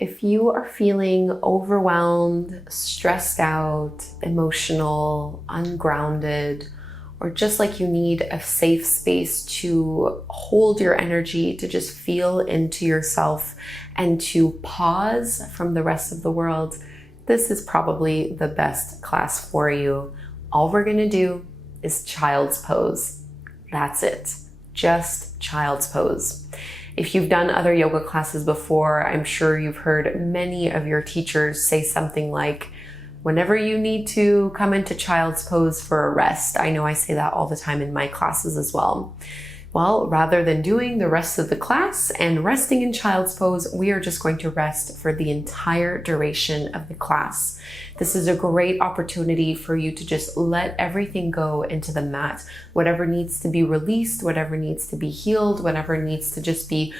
If you are feeling overwhelmed, stressed out, emotional, ungrounded, or just like you need a safe space to hold your energy, to just feel into yourself and to pause from the rest of the world, this is probably the best class for you. All we're gonna do is child's pose. That's it, just child's pose. If you've done other yoga classes before, I'm sure you've heard many of your teachers say something like, whenever you need to come into child's pose for a rest. I know I say that all the time in my classes as well. Well, rather than doing the rest of the class and resting in child's pose, we are just going to rest for the entire duration of the class. This is a great opportunity for you to just let everything go into the mat. Whatever needs to be released, whatever needs to be healed, whatever needs to just be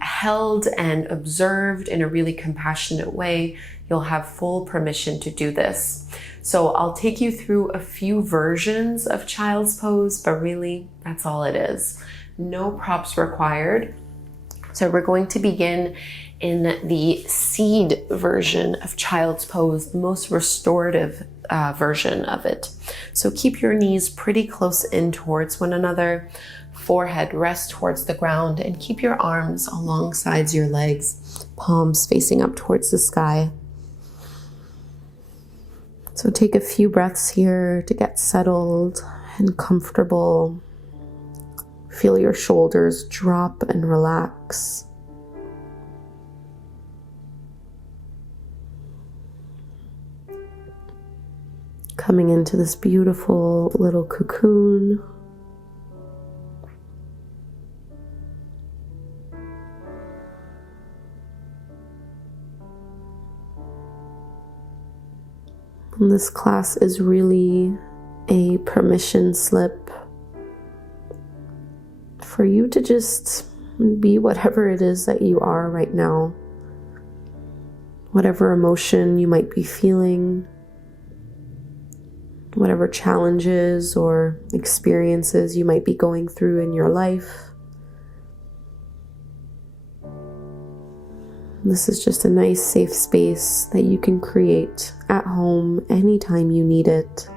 held and observed in a really compassionate way, you'll have full permission to do this. So I'll take you through a few versions of child's pose, but really that's all it is. No props required. So we're going to begin in the seed version of child's pose, the most restorative version of it. So keep your knees pretty close in towards one another, forehead rest towards the ground, and keep your arms alongside your legs, palms facing up towards the sky. So take a few breaths here to get settled and comfortable. Feel your shoulders drop and relax. Coming into this beautiful little cocoon. And this class is really a permission slip for you to just be whatever it is that you are right now. Whatever emotion you might be feeling, whatever challenges or experiences you might be going through in your life. This is just a nice safe space that you can create at home anytime you need it.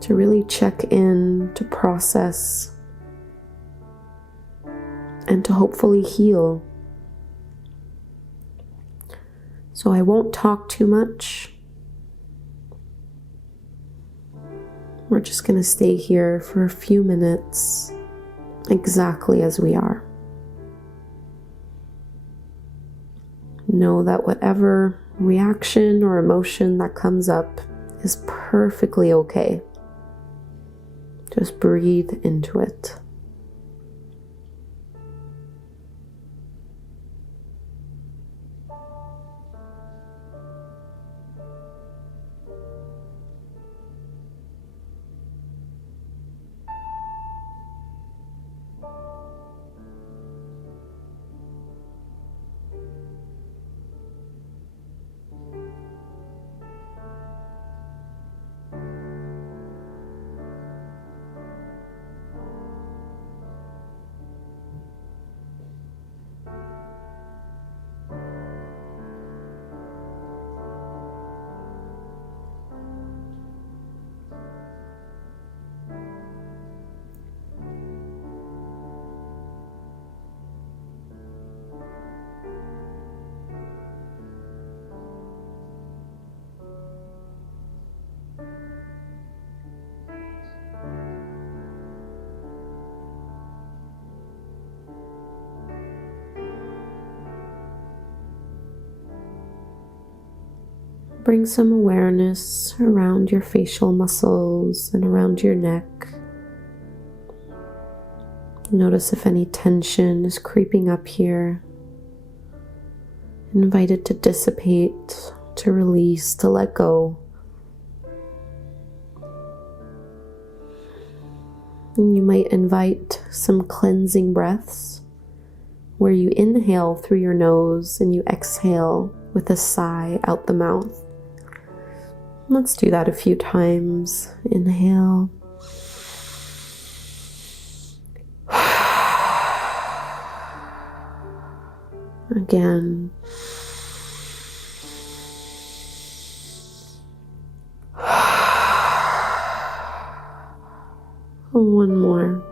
To really check in, to process, and to hopefully heal. So I won't talk too much. We're just going to stay here for a few minutes, exactly as we are. Know that whatever reaction or emotion that comes up is perfectly okay. Just breathe into it. Bring some awareness around your facial muscles and around your neck. Notice if any tension is creeping up here. Invite it to dissipate, to release, to let go. And you might invite some cleansing breaths where you inhale through your nose and you exhale with a sigh out the mouth. Let's do that a few times. Inhale. Again. One more.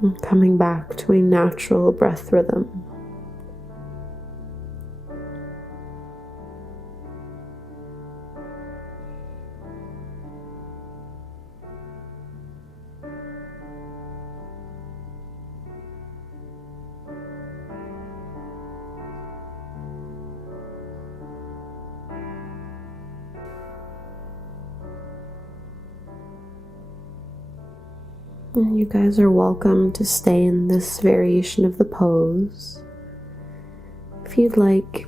And coming back to a natural breath rhythm. And you guys are welcome to stay in this variation of the pose. If you'd like,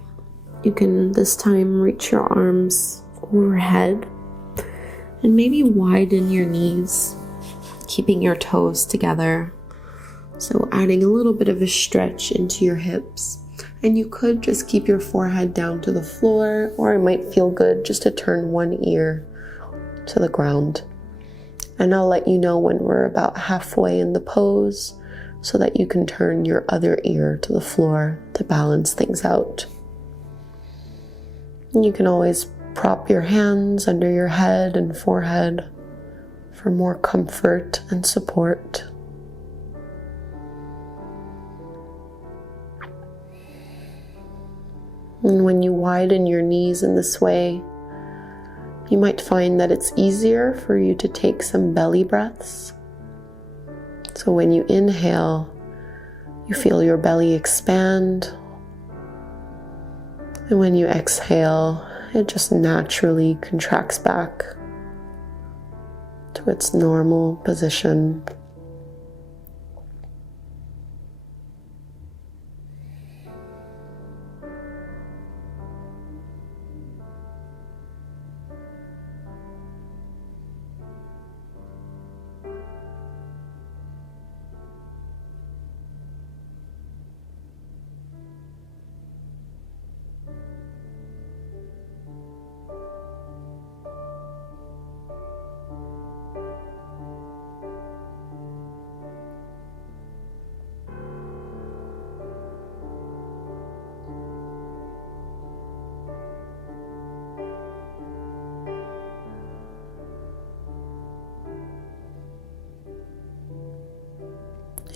you can this time reach your arms overhead and maybe widen your knees, keeping your toes together. So adding a little bit of a stretch into your hips. And you could just keep your forehead down to the floor, or it might feel good just to turn one ear to the ground. And I'll let you know when we're about halfway in the pose so that you can turn your other ear to the floor to balance things out. And you can always prop your hands under your head and forehead for more comfort and support. And when you widen your knees in this way, you might find that it's easier for you to take some belly breaths. So when you inhale, you feel your belly expand. And when you exhale, it just naturally contracts back to its normal position.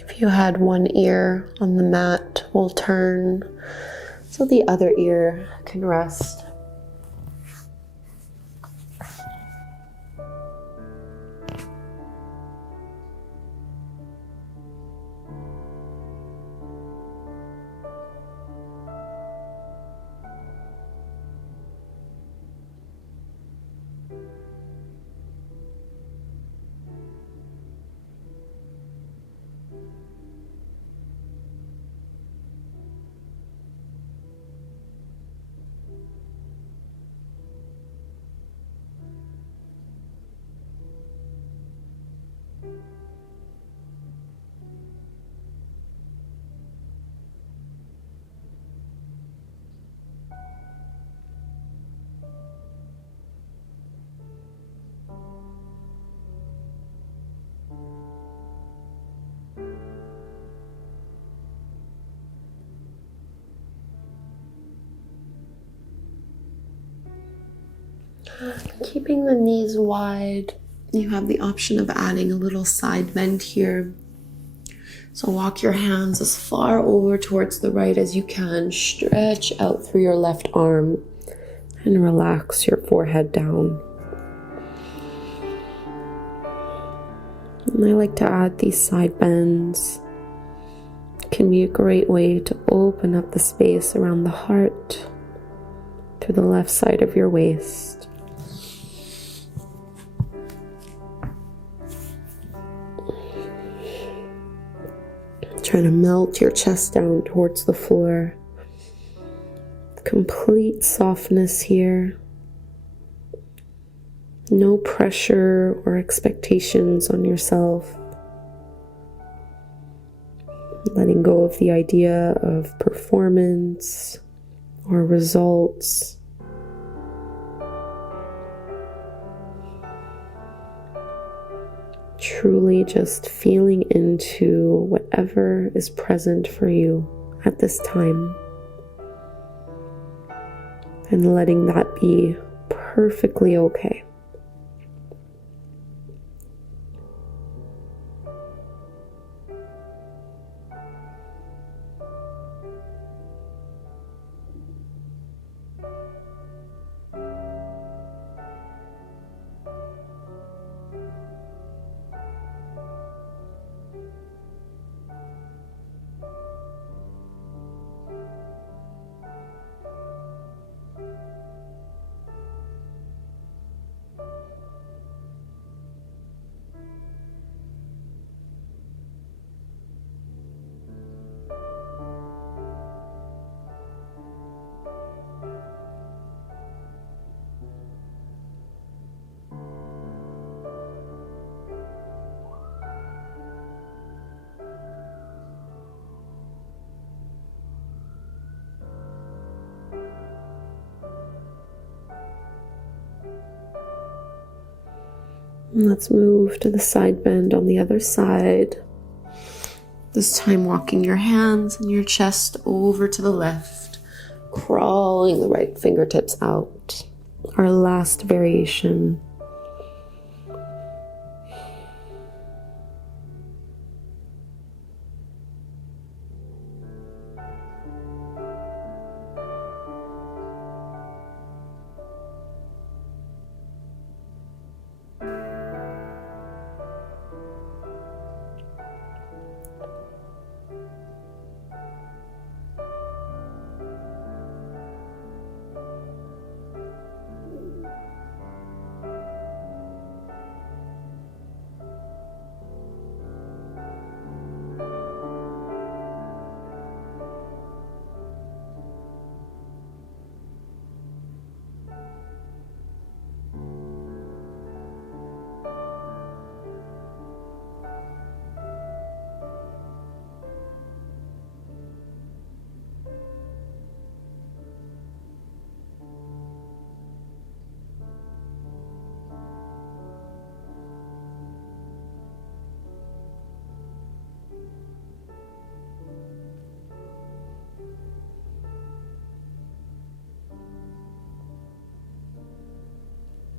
If you had one ear on the mat, we'll turn so the other ear can rest. Keeping the knees wide, you have the option of adding a little side bend here. So walk your hands as far over towards the right as you can. Stretch out through your left arm and relax your forehead down. And I like to add these side bends. It can be a great way to open up the space around the heart to the left side of your waist. Trying to melt your chest down towards the floor. Complete softness here. No pressure or expectations on yourself. Letting go of the idea of performance or results. truly just feeling into whatever is present for you at this time, and letting that be perfectly okay. Let's move to the side bend on the other side. This time walking your hands and your chest over to the left, crawling the right fingertips out. Our last variation.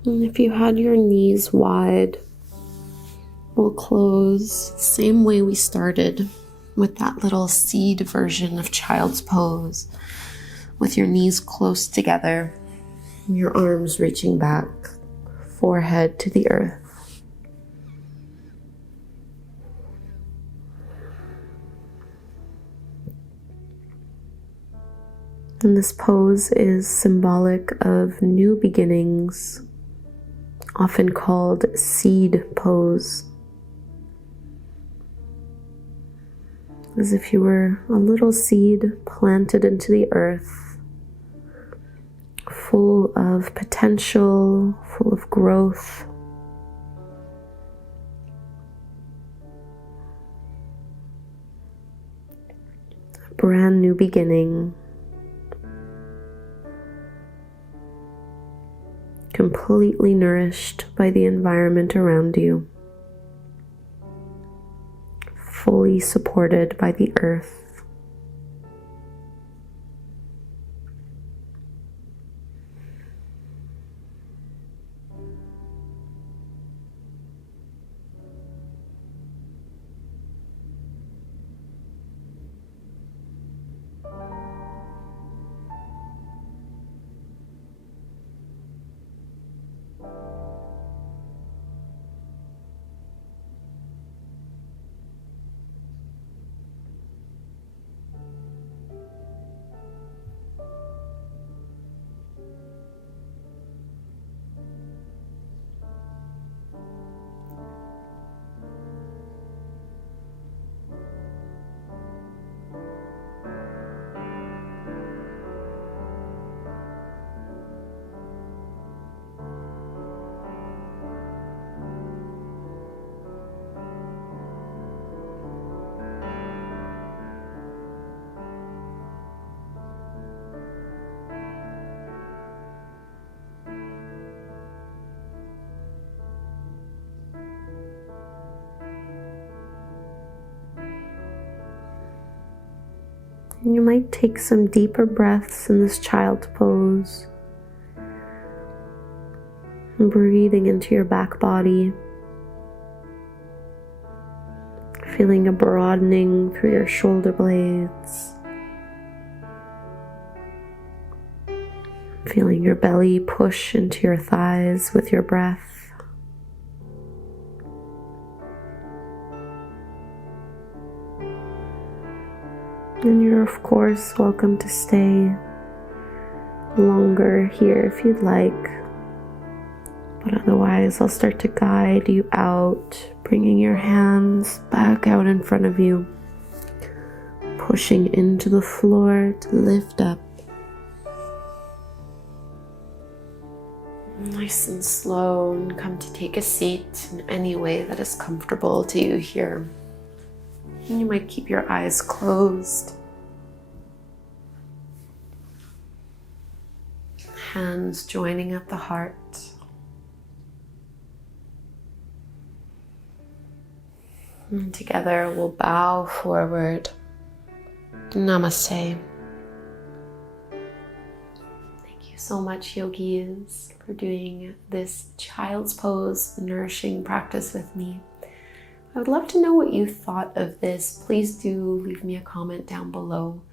And if you had your knees wide, we'll close same way we started, with that little seed version of child's pose, with your knees close together, your arms reaching back, forehead to the earth. And this pose is symbolic of new beginnings, often called seed pose. As if you were a little seed planted into the earth, full of potential, full of growth. A brand new beginning. Completely nourished by the environment around you, fully supported by the earth. You might take some deeper breaths in this child's pose, breathing into your back body, feeling a broadening through your shoulder blades, feeling your belly push into your thighs with your breath. And you're of course welcome to stay longer here if you'd like, but otherwise I'll start to guide you out, bringing your hands back out in front of you, pushing into the floor to lift up. Nice and slow, and come to take a seat in any way that is comfortable to you here. And you might keep your eyes closed. Hands joining at the heart. And together we'll bow forward. Namaste. Thank you so much, yogis, for doing this child's pose nourishing practice with me. I would love to know what you thought of this. Please do leave me a comment down below.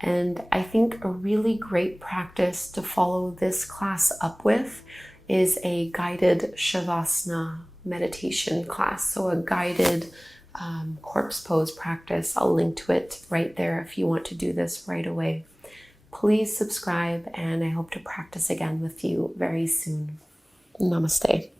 And I think a really great practice to follow this class up with is a guided Shavasana meditation class. So a guided corpse pose practice. I'll link to it right there if you want to do this right away. Please subscribe, and I hope to practice again with you very soon. Namaste.